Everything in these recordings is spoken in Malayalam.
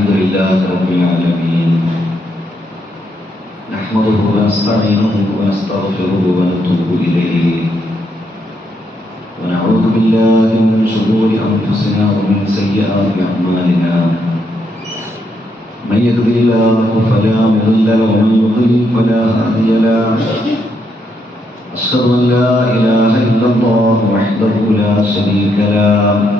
الحمد لله رب العالمين. نحمده ونستعينه ونستغفره ونتوب إليه. ونعوذ بالله من شرور أنفسنا ومن سيئات أعمالنا. من يهد الله فلا مضل له ومن يضلل فلا هادي له. أشهد أن لا إله إلا الله وحده لا شريك له.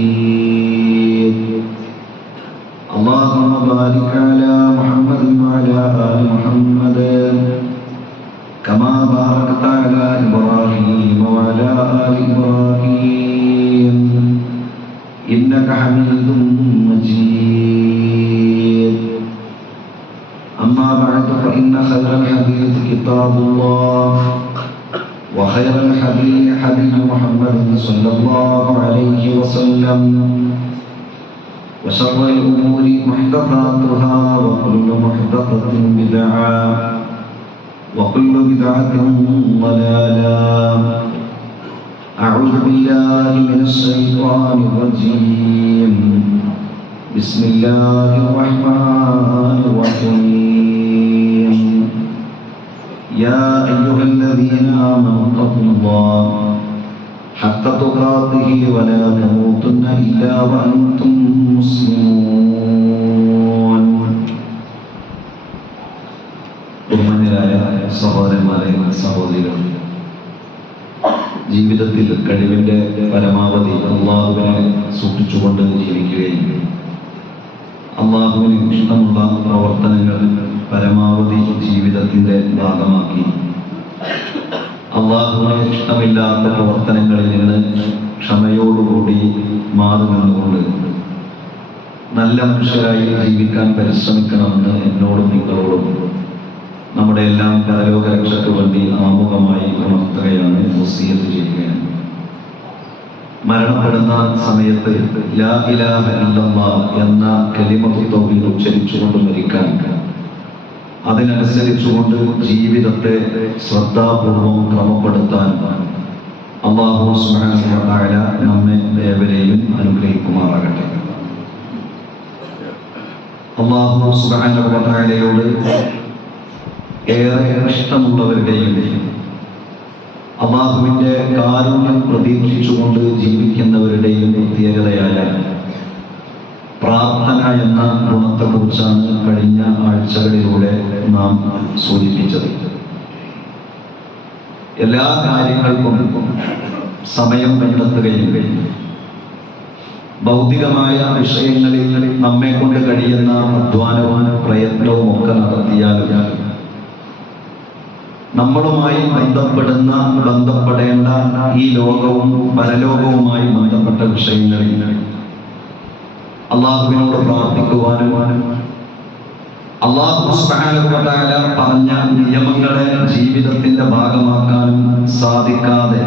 بارك على محمد وعلى آل محمد. كما باركت على إبراهيم وعلى آل إبراهيم. إنك حميد مجيد. أما بعد فإن خير الحديث كتاب الله وخير الحديث حديث محمد صلى الله عليه وسلم. وشر الأمور محدثاتها وكل محدثة بدعة وكل بدعة ضلالة. أعوذ بالله من الشيطان الرجيم. بسم الله الرحمن الرحيم. يا أيها الذين آمنوا اتقوا الله حق تقاته ولا تموتن إلا وأنتم مسلمون ബഹുമാന്യരായ സഹോദരന്മാരെ സഹോദരികൾ ജീവിതത്തിൽ കഴിവിന്റെ പരമാവധി അള്ളാഹുവിനെ സൂക്ഷിച്ചുകൊണ്ട് ജീവിക്കുകയും അള്ളാഹുവിന് ഇഷ്ടമുള്ള പ്രവർത്തനങ്ങൾ പരമാവധി ജീവിതത്തിന്റെ ഭാഗമാക്കി അള്ളാഹുവിന് ഇഷ്ടമില്ലാത്ത പ്രവർത്തനങ്ങളിൽ നിന്ന് ക്ഷമയോടുകൂടി മാറി നിന്നുകൊണ്ട് നല്ല മനുഷ്യരായി ജീവിക്കാൻ പരിശ്രമിക്കണമെന്ന് എന്നോടും നിങ്ങളോടും നമ്മുടെ എല്ലാം പരലോക രക്ഷയ്ക്ക് വേണ്ടി ആമുഖമായി ഉണർത്തുകയാണ് വസീയത്ത് ചെയ്യുകയാണ്. മരണപ്പെടുന്ന സമയത്ത് ലാ ഇലാഹ ഇല്ലല്ലാഹ് എന്ന കലിമത്ത് തൗഹീദ് ഉച്ചരിച്ചുകൊണ്ട് മരിക്കാൻ അതിനനുസരിച്ചുകൊണ്ട് ജീവിതത്തെ ശ്രദ്ധാപൂർവം ക്രമപ്പെടുത്താൻ അള്ളാഹു സ്മരണ നമ്മെ ഏവരെയും അനുഗ്രഹിക്കുമാറാകട്ടെ. അള്ളാഹു സ്മരണയോട് ഏറെ ഇഷ്ടമുള്ളവരുടെയും അള്ളാഹുവിന്റെ കാരുണ്യം പ്രതീക്ഷിച്ചുകൊണ്ട് ജീവിക്കുന്നവരുടെയും പ്രത്യേകതയായ പ്രാർത്ഥന എന്ന ഗുണത്തെക്കുറിച്ചാണ് കഴിഞ്ഞ ആഴ്ചകളിലൂടെ നാം സൂചിപ്പിച്ചത്. എല്ലാ കാര്യങ്ങൾക്കും സമയം കണ്ടെത്തുകയും ഭൗതികമായ വിഷയങ്ങളിൽ നമ്മെ കൊണ്ട് കഴിയുന്ന അധ്വാനവും പ്രയത്നവും ഒക്കെ നടത്തിയാലും നമ്മളുമായി ബന്ധപ്പെടുന്ന ബന്ധപ്പെടേണ്ട ഈ ലോകവും പരലോകവുമായി ബന്ധപ്പെട്ട വിഷയങ്ങളിൽ അള്ളാഹുവിനോട് പ്രാർത്ഥിക്കുവാനും അള്ളാഹു വ പറഞ്ഞ നിയമങ്ങളെ ജീവിതത്തിന്റെ ഭാഗമാക്കാനും സാധിക്കാതെ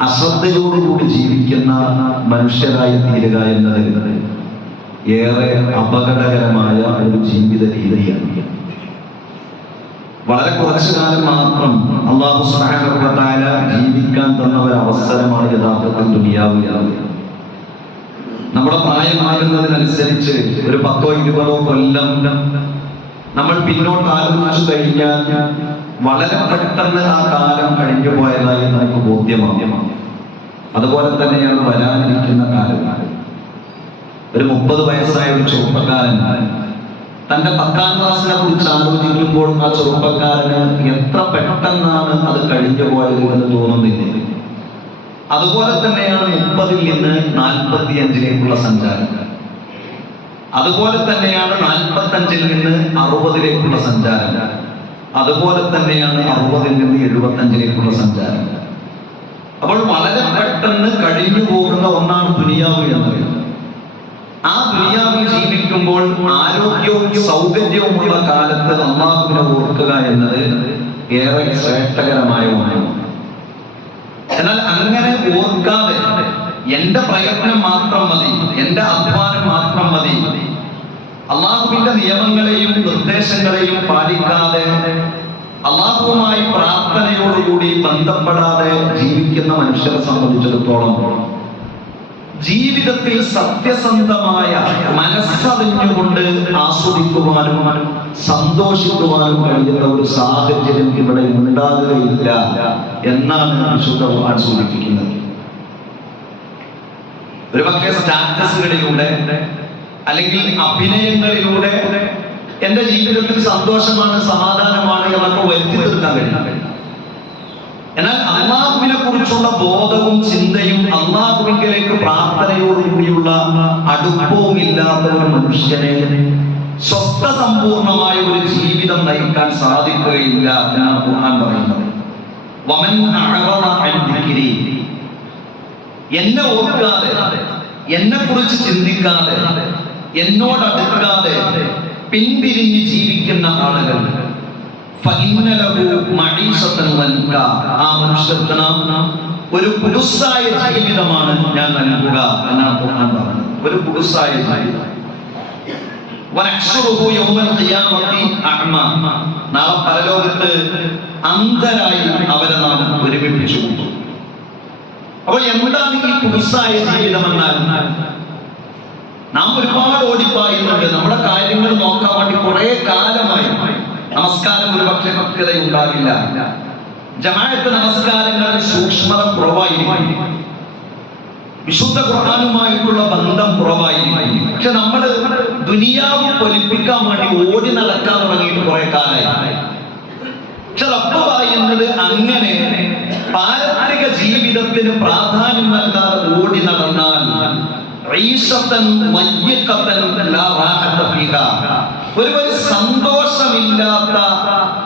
അശ്രദ്ധയോടുകൂടി ജീവിക്കുന്ന മനുഷ്യരായി തീരുക എന്നത് ഏറെ അപകടകരമായ ഒരു ജീവിത രീതിയാണ്. വളരെ കുറച്ചു കാലം മാത്രം അള്ളാഹു വ ജീവിക്കാൻ തന്ന ഒരു അവസരമാണ് യഥാർത്ഥത്തിൽ ദുനിയാവ് നമ്മുടെ പ്രായമാകുന്നതിനനുസരിച്ച് ഒരു പത്തോ ഇരുപതോ കൊല്ലം നമ്മൾ പിന്നോട്ട് ആലോചിച്ചു കഴിഞ്ഞാൽ വളരെ പെട്ടെന്ന് ആ കാലം കഴിഞ്ഞു പോയതായി നമുക്ക് ബോധ്യമാകും. അതുപോലെ തന്നെയാണ് വരാനിരിക്കുന്ന കാലം. ഒരു മുപ്പത് വയസ്സായ ഒരു ചെറുപ്പക്കാരൻ തന്റെ പത്താം ക്ലാസ്സിനെ കുറിച്ച് ആലോചിക്കുമ്പോൾ ആ ചെറുപ്പക്കാരന് എത്ര പെട്ടെന്നാണ് അത് കഴിഞ്ഞു പോയത് എന്ന് തോന്നുന്നില്ല. അതുപോലെ തന്നെയാണ് മുപ്പതിൽ നിന്ന് നാൽപ്പത്തി അഞ്ചിലേക്കുള്ള സഞ്ചാരം. അതുപോലെ തന്നെയാണ് നാൽപ്പത്തി അഞ്ചിൽ നിന്ന് അറുപതിലേക്കുള്ള സഞ്ചാരം. അതുപോലെ തന്നെയാണ് അറുപതിൽ നിന്ന് എഴുപത്തി അഞ്ചിലേക്കുള്ള സഞ്ചാരം. അപ്പോൾ വളരെ പെട്ടെന്ന് കഴിഞ്ഞു പോകുന്ന ഒന്നാണ് ദുനിയാവ് എന്ന് പറയുന്നത്. ആ ദുനിയാവിൽ ജീവിക്കുമ്പോൾ ആരോഗ്യവും സൗകര്യവുമുള്ള കാലത്ത് അള്ളാഹുവിനെ ഓർക്കുക എന്നത് ഏറെ ശ്രേഷ്ഠകരമായ ഒന്നാണ്. എന്നാൽ അങ്ങനെ ഓർക്കാതെ എന്റെ പ്രയത്നം മാത്രം മതി എന്റെ അധ്വാനം മാത്രം മതി. അള്ളാഹുവിന്റെ നിയമങ്ങളെയും നിർദ്ദേശങ്ങളെയും പാലിക്കാതെ അള്ളാഹുവുമായി പ്രാർത്ഥനയോടുകൂടി ബന്ധപ്പെടാതെ ജീവിക്കുന്ന മനുഷ്യരെ സംബന്ധിച്ചിടത്തോളം ജീവിതത്തിൽ സത്യസന്ധമായ മനസ്സറിഞ്ഞുകൊണ്ട് ആസ്വദിക്കുവാനും സന്തോഷിക്കുവാനും കഴിയുന്ന ഒരു സാഹചര്യം ഇവിടെ ഉണ്ടാകുകയില്ല എന്നാണ് വിശുദ്ധ ഖുർആൻ സൂചിപ്പിക്കുന്നത്. ഒരുപക്ഷെ സ്റ്റാറ്റസുകളിലൂടെ അല്ലെങ്കിൽ അഭിനയങ്ങളിലൂടെ എന്റെ ജീവിതത്തിൽ സന്തോഷമാണ് സമാധാനമാണ് എന്നൊക്കെ വരുത്തി തീർക്കാൻ കഴിയും. എന്നാൽ അള്ളാഹുവിനെ കുറിച്ചുള്ള ബോധവും ചിന്തയും അള്ളാഹുവിലേക്ക് പ്രാർത്ഥനയോടുകൂടിയുള്ള അടുപ്പവും ഇല്ലാത്ത ഒരു മനുഷ്യനെ സ്വസ്ഥ സമ്പൂർണമായ ഒരു ജീവിതം നയിക്കാൻ സാധിക്കുകയില്ല എന്നാണ് ഖുർആൻ പറയുന്നത്. എന്നെ ഓർക്കാതെ എന്നെ കുറിച്ച് ചിന്തിക്കാതെ എന്നോട് അടുക്കാതെ പിന്തിരിഞ്ഞ് ജീവിക്കുന്ന ആളുകൾ ആ മനുഷ്യർക്ക് നാം ഒരു പുരുസായ ജീവിതമാണ് ഞാൻ നൽകുക എന്നാണ് ഖുർആൻ പറഞ്ഞത് ഒരു പുരുസായ ജീവിതം. നാളെ പരലോകത്ത് അന്ധരായി അവരെ നാം ഒരുമിപ്പിച്ചു. അപ്പോൾ എന്താണ് ഈ പുരുസായ ജീവിതം എന്നാൽ? നാം ഒരുപാട് ഓടിപ്പായുന്നുണ്ട്. നമ്മുടെ കാര്യങ്ങൾ നോക്കാൻ വേണ്ടി കുറെ കാലമായി നമസ്കാരം ഒരു പക്ഷേ കൃത്യത ഉണ്ടാകില്ല ജമാഅത്ത് നമസ്കാരങ്ങളിൽ സൂക്ഷ്മത കുറവായിരിക്കും. വിശുദ്ധ ഖുർആാനുമായിട്ടുള്ള ബന്ധം കുറവായിരിക്കും. പക്ഷെ നമ്മൾ ദുനിയാവ് പൊലിപ്പിക്കാൻ വേണ്ടി ഓടി നടക്കാൻ തുടങ്ങിയിട്ട് കുറെ കാലമായി. പക്ഷെ റബ്ബ് പറയുന്നത് അങ്ങനെ പാരമ്പരിക ജീവിതത്തിന് പ്രാധാന്യം നൽകാതെ ഓടി നടന്നാൽ. ഒരു സന്തോഷമില്ലാത്ത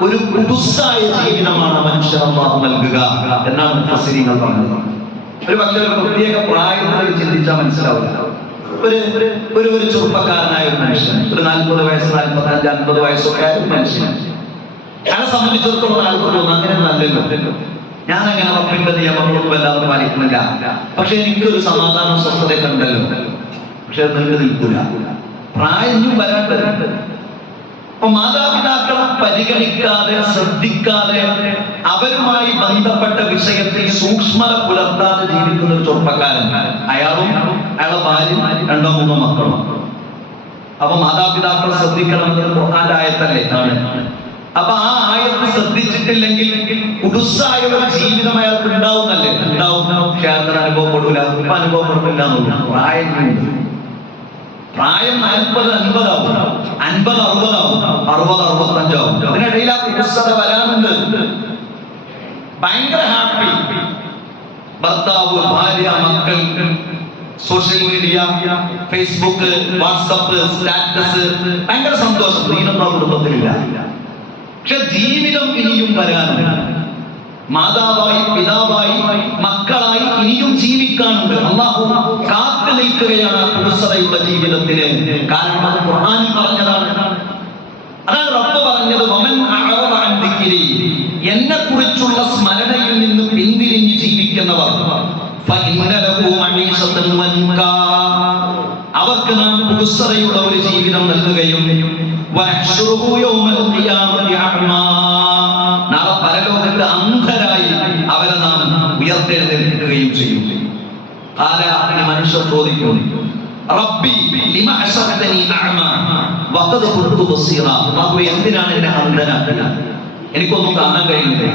ഒരു കുടുസായ ജീവിതമാണ് മനുഷ്യർ നൽകുക എന്നാണ് മുഫസ്സിരീങ്ങൾ പറഞ്ഞത്. ഒരു പക്ഷേ ഒരു പ്രത്യേക പ്രായത്തിൽ ചിന്തിച്ചാൽ മനസ്സിലാവില്ല. ഒരു ഒരു- ഒരു ചെറുപ്പക്കാരനായ ഒരു മനുഷ്യൻ ഒരു നാൽപ്പത് വയസ്സ് നാൽപ്പത്തി അഞ്ച് അൻപത് വയസ്സൊക്കെ ആയ ഒരു മനുഷ്യൻ. അയാളെ സംബന്ധിച്ചിടത്തോളം നാൽപ്പത്തൊന്ന് അങ്ങനെ നല്ലല്ലോ ഞാൻ അങ്ങനെ റബ്ബിന്റെ നിയമങ്ങളൊന്നും വല്ലാതെ പാലിക്കുന്നില്ല. പക്ഷെ എനിക്കൊരു സമാധാനം സ്വസ്ഥതയൊക്കെ ഉണ്ടല്ലോ. പക്ഷെ നിങ്ങൾക്ക് നിൽക്കില്ല നിൽക്കൂല പ്രായം വരാണ്ട്. അപ്പൊ മാതാപിതാക്കളെ പരിഗണിക്കാതെ ശ്രദ്ധിക്കാതെ അവരുമായി ബന്ധപ്പെട്ട വിഷയത്തിൽ സൂക്ഷ്മത പുലർത്താതെ ജീവിക്കുന്ന ഒരു ചെറുപ്പക്കാരൻ അയാളും അയാളെ ഭാര്യ രണ്ടോ മൂന്നോ മക്കളും. അപ്പൊ മാതാപിതാക്കളെ ശ്രദ്ധിക്കണമെങ്കിൽ ഖുർആന്റെ ആയത്തല്ലേ? ആണ് അപ്പൊ ആ ആയത്ത് ശ്രദ്ധിച്ചിട്ടില്ലെങ്കിൽ കുടുസായ ഒരു ജീവിതം അയാൾക്ക് ഉണ്ടാവുന്നല്ലേ? ഉണ്ടാവും. അനുഭവപ്പെടില്ല അനുഭവപ്പെടുന്നില്ല എന്നുള്ള കൊണ്ട്. പ്രായം നാൽപ്പത് അൻപതാവും. അൻപത് അറുപതാവും. അറുപത് അറുപത്തഞ്ചാവും. അതിനിടയിൽ ആ പുസ്തക വരാനുണ്ട് ഭയങ്കര ഹാപ്പി. ഭർത്താവ് ഭാര്യ മക്കൾ social media Facebook WhatsApp status ഭയങ്കര സന്തോഷം. നീനൊന്നും കുടുംബത്തിലില്ല. പക്ഷെ ജീവിതം ഇനിയും വരാനുണ്ട്. മാതാവായി പിതാവായി മക്കളായി ഇനിയും ജീവിക്കാനുണ്ട്. അള്ളാഹു കാത്തു നിൽക്കുകയാണ് പുരുഷതയുടെ ജീവിതത്തിന്. കാരണം അത് ഖുർആൻ പറഞ്ഞതാണ്. അതാണ് റബ്ബ് പറഞ്ഞത് വമൻ അഴവാണ്ടിക്കിരി എന്നെ കുറിച്ചുള്ള സ്മരണയിൽ നിന്ന് പിന്തിരിഞ്ഞ് ജീവിക്കുന്നവർ. അവർക്ക് നാം കുടുസതയുള്ള ഒരു ജീവിതം നൽകുകയും. നാളെ പരലോകത്ത് അന്ധരായി അവരെ നാം ഉയർത്തെഴുന്നേൽപ്പിക്കുകയും ചെയ്യും. കാല ഈ മനുഷ്യർ ചോദിക്കും റബ്ബി ലിമ അശറതനി അഅ്മ വഖദ് കുൻതു ബസീറ അല്ലാഹു എന്തിനാണ് എന്നെ അന്ധനാക്കുക എനിക്കൊന്നും കാണാൻ കഴിയുന്നില്ല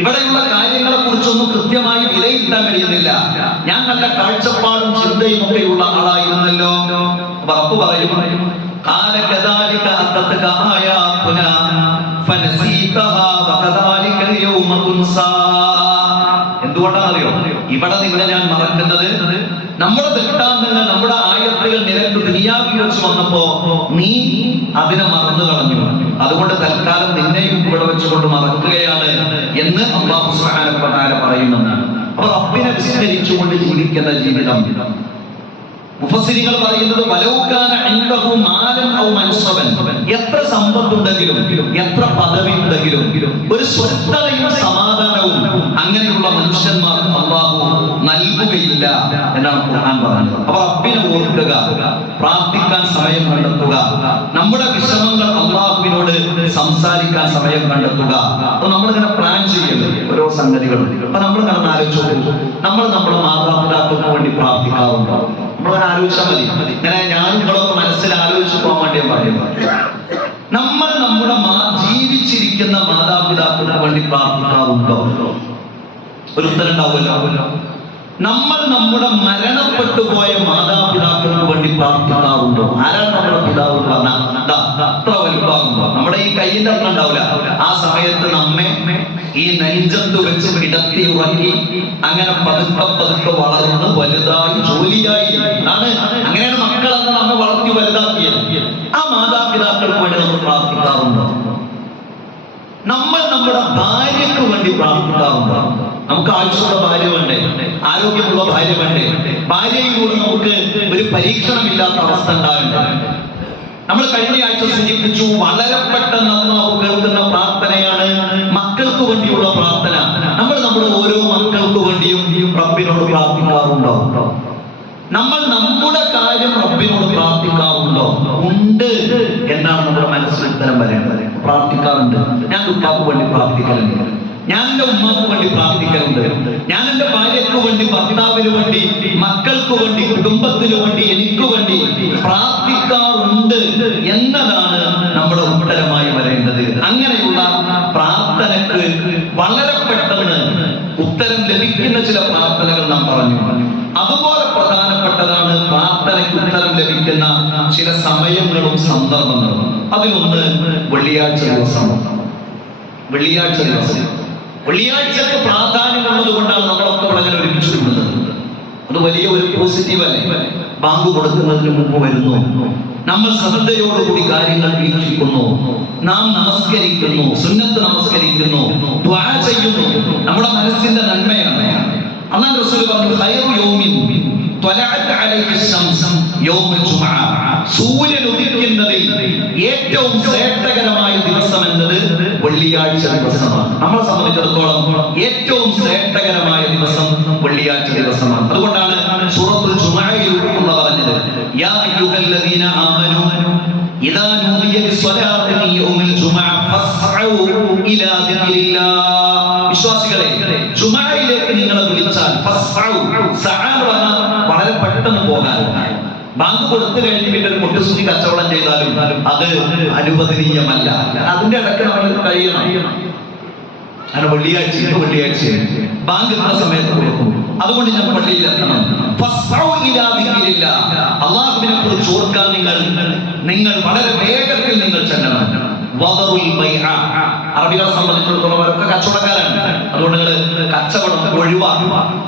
ഇവിടെയുള്ള കാര്യങ്ങളെ കുറിച്ചൊന്നും കൃത്യമായി വിലയിരുത്താൻ കഴിയുന്നില്ല ഞാൻ നല്ല കാഴ്ചപ്പാടും ചിന്തയും ഒക്കെയുള്ള ആളായിരുന്നല്ലോ അപ്പൊ റബ്ബ് പറയും قال كذلك أتتك آياتنا فنسيتها وكذلك اليوم تنسى എന്തുകൊണ്ടാണെന്നറിയോ ഇവിടെ നിന്നെ ഞാൻ മറക്കുന്നത് നമ്മുടെ ദൃഷ്ടാന്തങ്ങൾ നമ്മുടെ ആയത്തുകൾ നിരക്ക് ദുനിയാവിൽ വെച്ച് വന്നപ്പോ നീ അതിനെ മറന്നു കളഞ്ഞു. അതുകൊണ്ട് തൽക്കാലം നിന്നെയും ഇവിടെ വെച്ചുകൊണ്ട് മറക്കുകയാണ് എന്ന് അള്ളാഹു തആല പറയുമെന്നാണ് അപ്പൊ റബ്ബിനെ വിസ്മരിച്ചുകൊണ്ട് ജീവിക്കുന്ന ജീവിതം. മുഫസ്സിരികൾ പറയുന്നത് എത്ര സമ്പത്തുണ്ടെങ്കിലും എത്ര പദവി ഉണ്ടെങ്കിലും ഒരു സ്വസ്ഥതയും സമാധാനവും അങ്ങനെയുള്ള മനുഷ്യന്മാർക്ക് അള്ളാഹു നൽകുകയില്ല എന്നാണ് ഖുർആൻ പറഞ്ഞത് അപ്പൊ റബ്ബിനെ ഓർക്കുക പ്രാർത്ഥിക്കാൻ സമയം കണ്ടെത്തുക നമ്മുടെ വിഷമങ്ങൾ അള്ളാഹുവിനോട് സംസാരിക്കാൻ സമയം കണ്ടെത്തുക. അപ്പൊ നമ്മളിങ്ങനെ പ്ലാൻ ചെയ്യുന്നത് ഓരോ സംഗതികൾ അപ്പൊ നമ്മൾ കടന്ന് ആലോചിച്ചു നമ്മൾ നമ്മുടെ മാതാപിതാക്കൾക്ക് വേണ്ടി പ്രാർത്ഥിക്കാറുണ്ടോ? നമ്മളങ്ങനെ ആലോചിച്ചാൽ മതി. ഇങ്ങനെ ഞാൻ നിങ്ങളൊക്കെ മനസ്സിൽ ആലോചിച്ചു പോകാൻ വേണ്ടി പറയുന്നത് നമ്മൾ നമ്മുടെ ജീവിച്ചിരിക്കുന്ന മാതാപിതാക്കൾക്ക് വേണ്ടി പ്രാർത്ഥിക്കാറുണ്ടോ? ഒരു ഉത്തരം ഉണ്ടാവുമല്ലോ. നമ്മൾ നമ്മുടെ മരണപ്പെട്ടു പോയ മാതാപിതാക്കൾക്ക് വേണ്ടി പ്രാർത്ഥിക്കാറുണ്ടോ? ആരാണ് നമ്മുടെ പിതാവ് അത്ര വലുതാകുമ്പോ നമ്മുടെ ഈ കയ്യിന്റെ അത്ര ഉണ്ടാവില്ല. ആ സമയത്ത് നമ്മെ ഈ നെഞ്ചത്ത് വെച്ച് കിടത്തി ഉറങ്ങി അങ്ങനെ പതുക്കെ പതുക്കെ വളർന്ന് വലുതായി ജോലിയായി. ആണ്. അങ്ങനെയാണ് മക്കളെന്ന് നമ്മെ വളർത്തി വലുതാക്കിയത്. ആ മാതാപിതാക്കൾക്ക് വേണ്ടി നമ്മൾ പ്രാർത്ഥിക്കാറുണ്ടോ? നമ്മൾ നമ്മുടെ ഭാര്യക്ക് വേണ്ടി പ്രാർത്ഥിക്കാറുണ്ട്? നമുക്ക് ആവശ്യമുള്ള ഭാര്യ വേണ്ടേ ആരോഗ്യമുള്ള ഭാര്യ വേണ്ടേ കൂടി നമുക്ക് ഒരു പരീക്ഷണമില്ലാത്ത അവസ്ഥ ഉണ്ടാകണ്ടേ നമ്മൾ കഴിഞ്ഞ ആഴ്ച സൂചിപ്പിച്ചു വളരെ പെട്ടെന്ന് അള്ളാഹു കേൾക്കുന്ന പ്രാർത്ഥനയാണ് മക്കൾക്ക് വേണ്ടിയുള്ള പ്രാർത്ഥന. നമ്മൾ നമ്മുടെ ഓരോ മക്കൾക്ക് വേണ്ടിയും റബ്ബിനോട് പ്രാർത്ഥിക്കാറുണ്ടോ? നമ്മൾ നമ്മുടെ കാര്യം റബ്ബിനോട് പ്രാർത്ഥിക്കാറുണ്ടോ? ഉണ്ട് എന്നാണ് നമ്മുടെ മനസ്സിൽ ഉത്തരം വരേണ്ടത് പ്രാർത്ഥിക്കാറുണ്ട്. ഞാൻ ദുഃഖാക്ക് വേണ്ടി പ്രാർത്ഥിക്കലുണ്ട്. ഞാൻ എന്റെ ഉമ്മാക്ക് വേണ്ടി പ്രാർത്ഥിക്കലുണ്ട് ഞാൻ എന്റെ ഭാര്യക്ക് വേണ്ടി ഭർത്താവിന് വേണ്ടി മക്കൾക്ക് വേണ്ടി കുടുംബത്തിന് വേണ്ടി എനിക്ക് വേണ്ടി പ്രാർത്ഥിക്കാറുണ്ട് എന്നതാണ് നമ്മുടെ ഉത്തരമായി വരേണ്ടത് അങ്ങനെയുള്ള പ്രാർത്ഥനക്ക് വളരെ പെട്ടെന്ന് ഉത്തരം ലഭിക്കുന്ന ചില പ്രാർത്ഥനകൾ നാം പറഞ്ഞു. അതുപോലെ പ്രധാനപ്പെട്ടതാണ് പ്രാർത്ഥനയ്ക്ക് ഉത്തരം ലഭിക്കുന്ന ചില സമയങ്ങളും സന്ദർഭങ്ങളും. അതിലൊന്ന് വെള്ളിയാഴ്ച ദിവസം. വെള്ളിയാഴ്ച ദിവസം. വെള്ളിയാഴ്ചക്ക് പ്രാധാന്യമുള്ളത് കൊണ്ടാണ് നമ്മളൊക്കെ വളരെ ഒരുമിച്ച് കൂടുന്നത് അത് വലിയ ഒരു പോസിറ്റീവ് അല്ലേ ബാങ്ക് കൊടുക്കുന്നതിന് മുമ്പ് വരുന്നു. നമ്മൾ ശ്രദ്ധയോടുകൂടി കാര്യങ്ങൾ വീക്ഷിക്കുന്നു. നാം നമസ്കരിക്കുന്നു. സുന്നത്ത് നമസ്കരിക്കുന്നു. ചെയ്യുന്നു. നമ്മുടെ മനസ്സിന്റെ നന്മയാണ്. അന്നാൻ റസൂൽ പറഞ്ഞു ഖൈറു യോമിൻ ത്വലഅത് അലൈഹി ശംസ് യൗമുൽ ജുമഅ സൂര്യൻ നമ്മളെ സംബന്ധിച്ചിടത്തോളം ഏറ്റവും ശ്രേഷ്ഠകരമായ ദിവസം വെള്ളിയാഴ്ച ദിവസമാണ്. അതുകൊണ്ടാണ് സൂറത്തുൽ ജുമുഅയിൽ പറഞ്ഞത്. യാ അയ്യുഹല്ലദീന ആമനൂ ഇദാ യൗമിൽ ഫസ്അഊ ഇലാ വിശ്വാസികളെ ജുമുഅയിലേക്ക് നിങ്ങളെ വിളിച്ചാൽ ഫസ്അഊ വളരെ പെട്ടെന്ന് പോകാനാണ് ബാങ്ക് കൊടുത്തു കഴിഞ്ഞ് ഒരു കച്ചവടം ചെയ്താലും അത് അനുവദനീയമല്ല. അതിന്റെ ഇടയ്ക്ക് നമ്മൾ കഴിയണം. അങ്ങനെ വെള്ളിയാഴ്ച ഇന്ന് വെള്ളിയാഴ്ച. ബാങ്ക് എത്തുന്ന സമയത്ത് അതുകൊണ്ട് ഞാൻ ദിക്രില്ലാഹ്. അള്ളാഹുവിനെ കുറിച്ച് ഓർക്കാൻ നിങ്ങൾ നിങ്ങൾ വളരെ വേഗത്തിൽ നിങ്ങൾ ചെല്ലണം. അറബികളെ സംബന്ധിച്ചിടത്തോളം കച്ചവടക്കാരാണ്. അതുകൊണ്ട് നിങ്ങൾ കച്ചവടം ഒഴിവാക്കുക.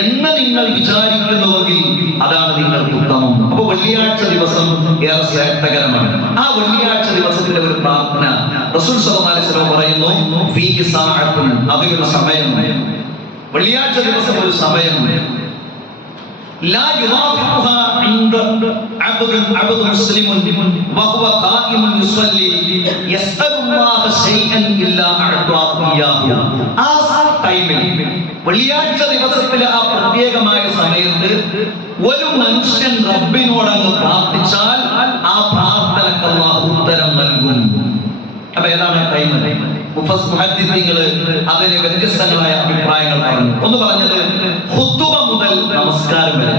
എന്ന് നിങ്ങൾ വിചാരിക്കുന്നുവെങ്കിൽ അതാണ് നിങ്ങൾക്ക് ഉത്തമം അപ്പൊ വെള്ളിയാഴ്ച ദിവസം ഏറെ ശ്രേഷ്ഠകരമാണ് ആ വെള്ളിയാഴ്ച ദിവസത്തിന്റെ ഒരു പ്രാർത്ഥന റസൂൽ സല്ലല്ലാഹു അലൈഹി വസല്ലം പറയുന്നു ഫീഹി സാഅത്തുൻ അതിലൊരു സമയം വെള്ളിയാഴ്ച ദിവസം ഒരു സമയം لا يوافقها عند عبد عبد مسلم وهو قائم يصلي يسأل الله شيئا إلا أعطاه إياه ആ ടൈമിൽ വെള്ളിയാഴ്ച ദിവസത്തിലെ ആ പ്രത്യേകമായ സമയത്ത് ഒരു മനുഷ്യൻ റബ്ബിനോട് അങ്ങ് പ്രാർത്ഥിച്ചാൽ ആ പ്രാർത്ഥനക്ക് ഉത്തരം നൽകും. അപ്പൊ ഏതാണ് ടൈം? അതിന് വ്യത്യസ്തങ്ങളായ അഭിപ്രായങ്ങൾ പറഞ്ഞു. ഒന്ന് പറഞ്ഞത് ഹുത്തുബ മുതൽ നമസ്കാരം വരെ.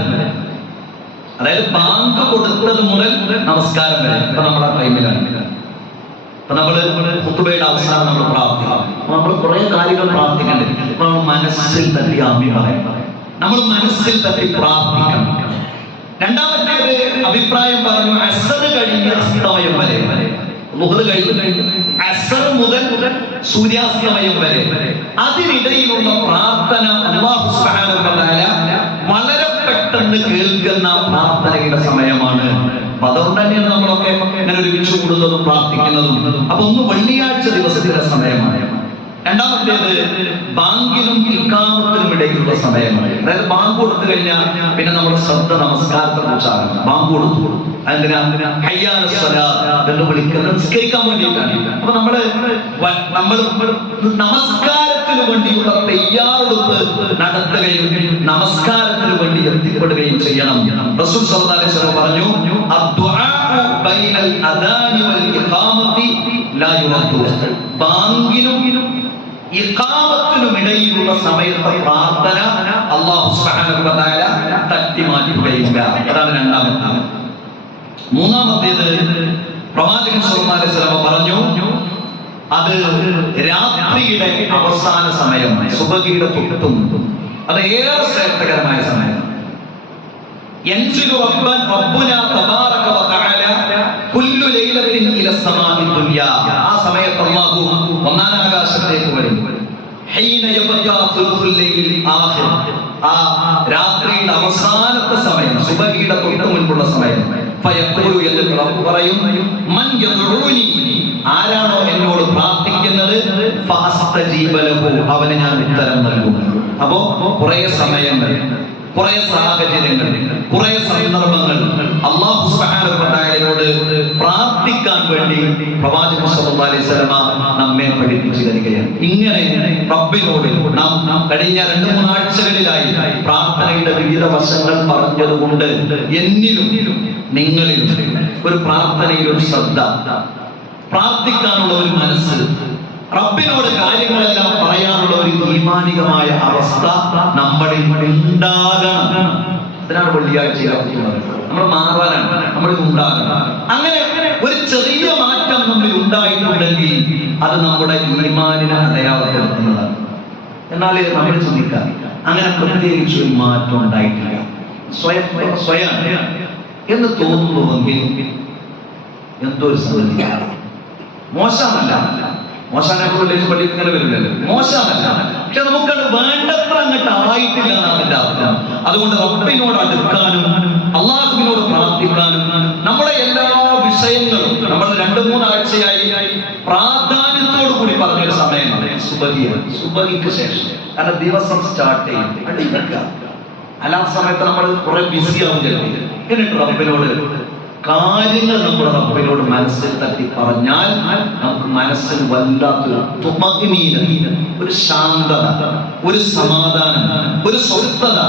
അതായത് ബാങ്ക് കൊടുത്തത് മുതൽ നമസ്കാരം വരെ. ഇപ്പൊ നമ്മുടെ ടൈമിലാണ്. ഇപ്പൊ നമ്മൾ ഹുത്തുബയുടെ അവസാനം നമ്മൾ പ്രാർത്ഥിക്കണം. നമ്മൾ കുറെ കാര്യങ്ങൾ പ്രാർത്ഥിക്കണ്ടേ അപ്പൊ നമ്മൾ മനസ്സിൽ തട്ടി അഭിപ്രായം നമ്മൾ മനസ്സിൽ തട്ടി പ്രാർത്ഥിക്കണം. രണ്ടാമത്തെ അഭിപ്രായം പറഞ്ഞു അസർ കഴിഞ്ഞ അസ്തമയം വരെ. മുഹദ് അസർ മുതൽ സൂര്യാസ്തമയം വരെ. അതിനിടയിലുള്ള പ്രാർത്ഥന തആല വളരെ പെട്ടെന്ന് കേൾക്കുന്ന പ്രാർത്ഥനയുടെ സമയമാണ്. അപ്പൊ അതുകൊണ്ട് തന്നെയാണ് നമ്മളൊക്കെ ഇങ്ങനെ ഒരുമിച്ച് കൂടുന്നതും പ്രാർത്ഥിക്കുന്നതും. അപ്പൊ ഒന്ന് വെള്ളിയാഴ്ച ദിവസത്തിന്റെ സമയമാണ്. രണ്ടാമത്തേത് ബാങ്കിലും ഇക്കാമത്തിനും ഇടയിലുള്ള സമയമാണ് അതായത് ബാങ്ക് കൊടുത്തു കഴിഞ്ഞാൽ പിന്നെ നമ്മുടെ ശ്രദ്ധ നമസ്കാരത്തെ കുറിച്ചാണ്. ബാങ്ക് കൊടുത്തു. എന്ന് വിളിക്കുന്നത് നിസ്കരിക്കാൻ വേണ്ടിയിട്ടാണ്. അപ്പൊ നമ്മൾ നമ്മൾ നമസ്കാരത്തിന് വേണ്ടിയുള്ള തയ്യാറെടുപ്പ് നടത്തുകയും നമസ്കാരത്തിന് വേണ്ടി എത്തിപ്പെടുകയും ചെയ്യണം. റസൂൽ സല്ലല്ലാഹു പറഞ്ഞു ബാങ്കിനും ഇടയിലുള്ള സമയത്തെ പ്രാർത്ഥന അള്ളാഹു തട്ടി മാറ്റി പറയുക. അതാണ് രണ്ടാമത്തെ. മൂന്നാമത്തേത് പ്രവാചകൻ സുൽമാൻ സ്വലമ പറഞ്ഞു അത് രാത്രിയുടെ അവസാന സമയമാണ്. സുബകിയുടെ തൊട്ടും അത് ഏറെ ശ്രേഷ്ഠകരമായ സമയം ആ സമയത്ത് അള്ളാഹു ഒന്നാം ആ രാത്രിയുടെ അവസാനത്തെ സമയം സുബഹിയുടെ തൊട്ട് മുൻപുള്ള സമയം. പറയും ആരാണോ എന്നോട് പ്രാർത്ഥിക്കുന്നത്? അവന് ഞാൻ ഉത്തരം നൽകും. അപ്പോ കുറെ സമയങ്ങൾ കുറെ സാഹചര്യങ്ങൾ കുറെ സന്ദർഭങ്ങൾ അള്ളാഹു വ പ്രാർത്ഥിക്കാൻ വേണ്ടി പ്രവാചകൻ സല്ലല്ലാഹു അലൈഹി വസല്ലമ നമ്മെ പഠിപ്പിച്ചു തരികയാണ്. ഇങ്ങനെ റബ്ബിനോട് നാം കഴിഞ്ഞ രണ്ട് മൂന്നാഴ്ചകളിലായി പ്രാർത്ഥനയുടെ വിവിധ വശങ്ങൾ പറഞ്ഞതുകൊണ്ട് എന്നിലും നിങ്ങളിലും ഒരു പ്രാർത്ഥനയിൽ ഒരു ശ്രദ്ധ പ്രാർത്ഥിക്കാനുള്ള ഒരു മനസ്സ് റബ്ബിനോട് കാര്യങ്ങളെല്ലാം പറയാനുള്ള ഒരു തീരുമാനികമായ അവസ്ഥ നമ്മളിൽ ഉണ്ടാകണം. അതിനാണ് വെള്ളിയാഴ്ച നമ്മൾ മാറാനാണ് നമ്മൾ ഉണ്ടാകണം. അങ്ങനെ ഒരു ചെറിയ മാറ്റം നമ്മിൽ ഉണ്ടായിട്ടുണ്ടെങ്കിൽ അത് നമ്മുടെ ഈമാനിനെ അടയാളപ്പെടുത്തുന്നതാണ് എന്നാൽ നമ്മൾ ചിന്തിക്കാം അങ്ങനെ പ്രത്യേകിച്ച് ഒരു മാറ്റം ഉണ്ടായിട്ടില്ല. സ്വയം സ്വയം എന്ന് തോന്നുന്നുവെങ്കിൽ എന്തോ ഒരു സംഗതി. മോശമല്ല. മോശമാണെങ്കിൽ പഠിക്കുന്ന വരില്ലല്ലോ മോശമല്ല. പക്ഷെ നമുക്കത് വേണ്ടത്ര അങ്ങോട്ട് ആയിട്ടില്ല എന്നാണ് എന്റെ അർത്ഥം അതുകൊണ്ട് റബ്ബിനോട് അടുക്കാനും അള്ളാഹുവിനോട് പ്രാർത്ഥിക്കാനും നമ്മുടെ എല്ലാ വിഷയങ്ങളും നമ്മൾ രണ്ടു മൂന്നാഴ്ചയായി പ്രാർത്ഥന സുബഹിയാണ്. സുബഹിക്ക് ശേഷം. കാരണം ദിവസം സ്റ്റാർട്ട് ചെയ്യും. അടിക്കുക അല്ല ആ സമയത്ത് നമ്മൾ കുറെ ബിസി ആവും ചിലപ്പോൾ എന്നിട്ട് റബ്ബിനോട് കാര്യങ്ങൾ നമ്മുടെ റബ്ബിനോട് മനസ്സിൽ തട്ടി പറഞ്ഞാൽ നമുക്ക് മനസ്സിന് വല്ലാത്തൊരു തുമഗ്നീന, ഒരു ശാന്തത ഒരു സമാധാനം ഒരു സ്വസ്ഥത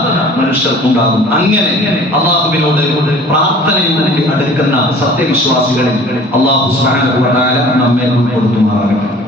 മനുഷ്യർക്കുണ്ടാകും. അങ്ങനെ അള്ളാഹുവിനോട് പ്രാർത്ഥനയോടുകൂടി അടുക്കുന്ന സത്യവിശ്വാസികളിൽ അള്ളാഹു നമ്മെ ഉൾപ്പെടുത്തുമാറാകട്ടെ